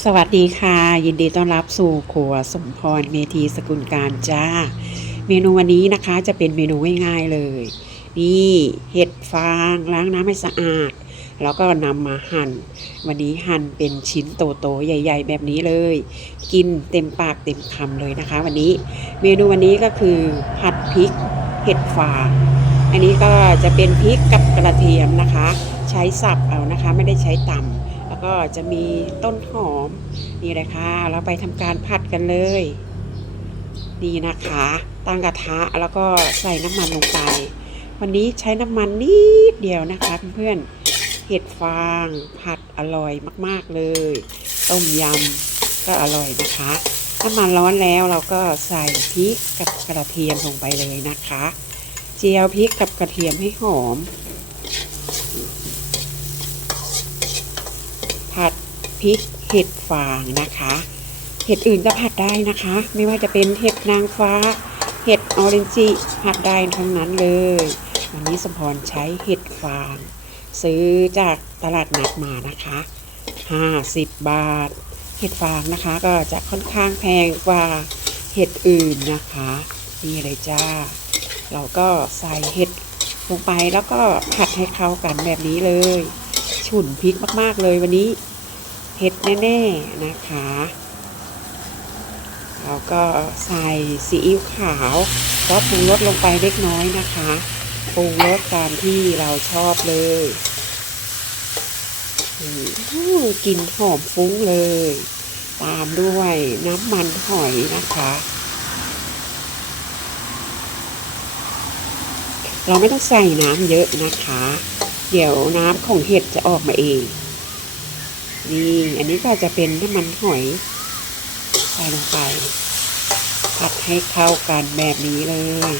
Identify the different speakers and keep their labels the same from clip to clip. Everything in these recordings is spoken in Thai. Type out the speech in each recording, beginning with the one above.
Speaker 1: สวัสดีค่ะ ยินดีต้อนรับสู่ครัวสมพรเมธีสกุลการจ้า เมนูวันนี้นะคะจะเป็นเมนูง่ายๆเลย นี่เห็ดฟางล้างน้ำให้สะอาด แล้วก็นำมาหั่น วันนี้หั่นเป็นชิ้นโตๆใหญ่ ๆ แบบนี้เลย กินเต็มปากเต็มคำเลยนะคะ วันนี้เมนูวันนี้ก็คือผัดพริกเห็ดฟางอันนี้ก็จะเป็นพริกกับกระเทียมนะคะ ใช้สับเอานะคะ ไม่ได้ใช้ตำ ก็จะมีต้นหอม นี่เลยค่ะ เราไปทำการผัดกันเลย นี่นะคะ ตั้งกระทะแล้วก็ใส่น้ำมันลงไป วันนี้ใช้น้ำมันนิดเดียวนะคะเพื่อนๆเห็ดฟางผัดอร่อยมากๆเลย ต้มยำก็อร่อยนะคะน้ำมันร้อนแล้วเราก็ใส่พริกกับกระเทียมลงไปเลยนะคะ เจียวพริกกับกระเทียมให้หอม ผัด พริกเห็ดฟางนะคะ เห็ดอื่นก็ผัดได้นะคะ ไม่ว่าจะเป็นเห็ดนางฟ้า เห็ดออเรนจิผัดได้ทั้งนั้นเลย วันนี้สมพรใช้เห็ดฟาง ซื้อจากตลาดนัดมานะคะ 50 บาท เห็ดฟางนะคะก็จะค่อนข้างแพงกว่าเห็ดอื่นนะคะนี่เลยจ้า เราก็ใส่เห็ดลงไปแล้วก็ผัดให้เข้ากันแบบนี้เลย ฉุนพริกมาก ๆ เลยวันนี้ เห็ดแน่ๆนะคะเราก็ใส่ซีอิ๊วขาวก็ปรุงรสลงไปเล็กน้อยนะคะปรุงรสตามที่เราชอบเลยอืมอู้กลิ่นหอมฟุ้งเลย ตามด้วยน้ำมันหอยนะคะ เราไม่ต้องใส่น้ำเยอะนะคะ เดี๋ยวน้ำของเห็ดจะออกมาเอง นี่อันนี้ก็จะเป็นน้ำมันหอยใส่ลงไปผัดให้เข้ากันแบบนี้เลย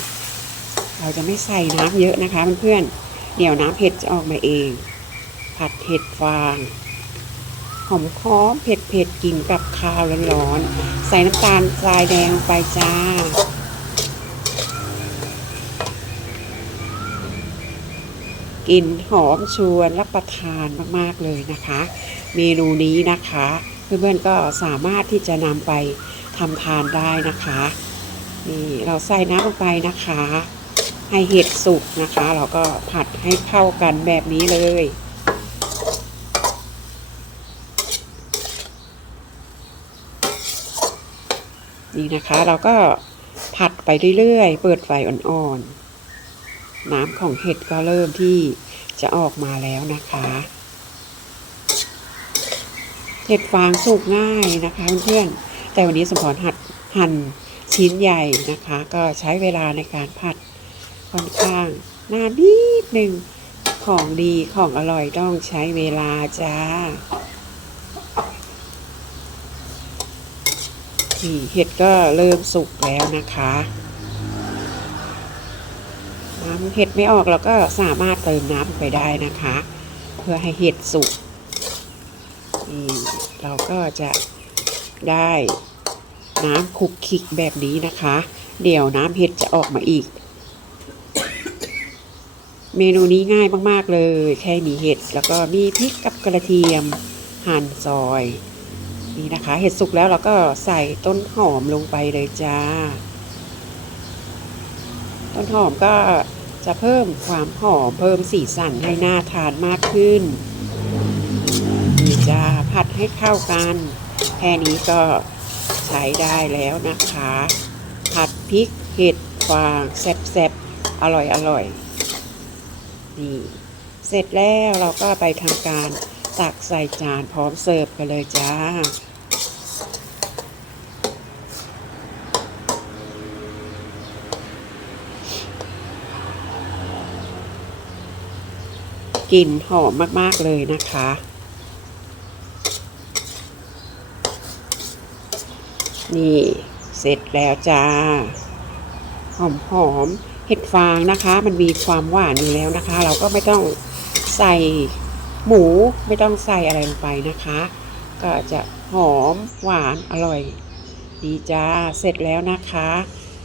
Speaker 1: เราจะไม่ใส่น้ำเยอะนะคะเพื่อนๆเดี๋ยวน้ำเห็ดจะออกมาเอง ผัดเห็ดฟางหอมคอมเผ็ดเผ็ดกินกับข้าวร้อนๆใส่น้ำตาลทรายแดงไปจ้า กลิ่นหอมชวนรับประทานมากๆเลยนะคะ เมนูนี้นะคะเพื่อนๆก็สามารถที่จะนำไปทำทานได้นะคะนี่เราใส่น้ำลงไปนะคะ ให้เห็ดสุกนะคะ เราก็ผัดให้เข้ากันแบบนี้เลยนี่นะคะเราก็ผัดไปเรื่อยๆ เปิดไฟอ่อนๆ น้ำของเห็ดก็เริ่มที่จะออกมาแล้วนะคะ เห็ดฟางสุกง่ายนะคะเพื่อนๆแต่วันนี้สมพรหัดหั่นชิ้นใหญ่นะคะ ก็ใช้เวลาในการผัดค่อนข้างนานนิดหนึ่งของดีของอร่อยต้องใช้เวลาจ้านี่เห็ดก็เริ่มสุกแล้วนะคะ น้ำเห็ดไม่ออกเราก็สามารถเติมน้ำไปได้นะคะ เพื่อให้เห็ดสุกนี่เราก็จะได้น้ำคลุกคลิกแบบนี้นะคะ เดี๋ยวน้ำเห็ดจะออกมาอีก เมนูนี้ง่ายมากๆเลย แค่มีเห็ดแล้วก็มีพริกกับกระเทียมหั่นซอย นี่นะคะ เห็ดสุกแล้วเราก็ใส่ต้นหอมลงไปเลยจ้า ต้นหอมก็จะเพิ่มความหอมเพิ่มสีสันให้น่าทานมากขึ้นนี่จ้าผัดให้เข้ากันแค่นี้ก็ใช้ได้แล้วนะคะ ผัดพริกเห็ดฟางแซ่บๆอร่อยอร่อยนี่เสร็จแล้วเราก็ไปทำการตักใส่จานพร้อมเสิร์ฟกันเลยจ้า กลิ่นหอมมากๆเลยนะคะ นี่เสร็จแล้วจ้า หอมหอมเห็ดฟางนะคะ มันมีความหวานอยู่แล้วนะคะ เราก็ไม่ต้องใส่หมูไม่ต้องใส่อะไรลงไปนะคะ ก็จะหอมหวานอร่อย ดีจ้าเสร็จแล้วนะคะ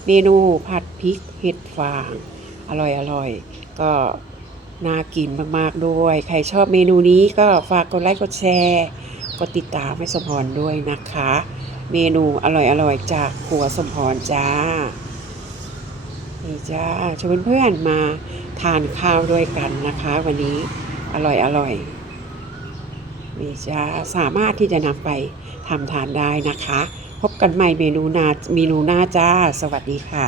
Speaker 1: เมนูผัดพริกเห็ดฟาง อร่อยอร่อยก็ น่ากินมาก ๆ ด้วย ใครชอบเมนูนี้ก็ฝากกดไลค์กดแชร์กดติดตามให้สมพรด้วยนะคะ เมนูอร่อย ๆ จากครัวสมพรจ้านี่จ้าชวนเพื่อนมาทานข้าวด้วยกันนะคะ วันนี้อร่อยอร่อยนี่จ้าสามารถที่จะนำไปทำทานได้นะคะ พบกันใหม่เมนูหนาเมนูหน้าจ้า สวัสดีค่ะ